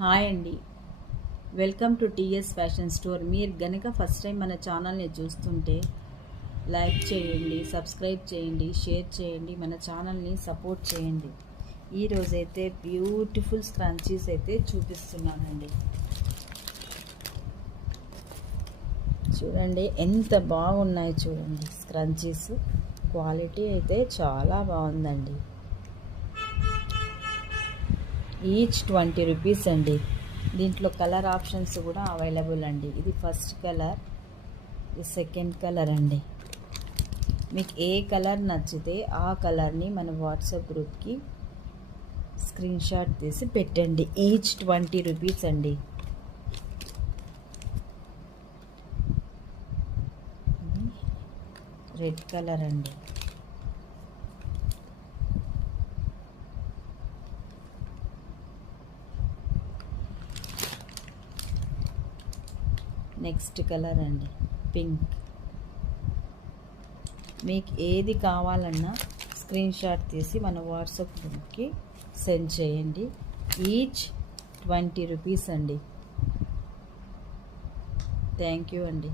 Hi అండి. Welcome to TS fashion store. మీరు గనక ఫస్ట్ టైం మన ఛానల్ని చూస్తుంటే లైక్ చేయండి, సబ్స్క్రైబ్ చేయండి, షేర్ చేయండి, మన ఛానల్ని సపోర్ట్ చేయండి. ఈరోజైతే బ్యూటిఫుల్ స్క్రంచీస్ అయితే చూపిస్తున్నానండి. చూడండి ఎంత బాగున్నాయి చూడండి. స్క్రంచీస్ క్వాలిటీ అయితే చాలా బాగుందండి. ఈచ్ 20 రూపీస్ అండి. దీంట్లో కలర్ ఆప్షన్స్ కూడా అవైలబుల్ అండి. ఇది ఫస్ట్ కలర్, ఇది సెకండ్ కలర్ అండి. మీకు ఏ కలర్ నచ్చితే ఆ కలర్ని మన వాట్సాప్ గ్రూప్కి స్క్రీన్ షాట్ తీసి పెట్టండి. ఈచ్ 20 రూపీస్ అండి. రెడ్ కలర్ అండి. నెక్స్ట్ కలర్ అండి పింక్. మీకు ఏది కావాలన్నా స్క్రీన్ షాట్ తీసి మన వాట్సాప్ గ్రూప్కి సెండ్ చేయండి. ఈచ్ 20 రూపీస్ అండి. థ్యాంక్ యూ అండి.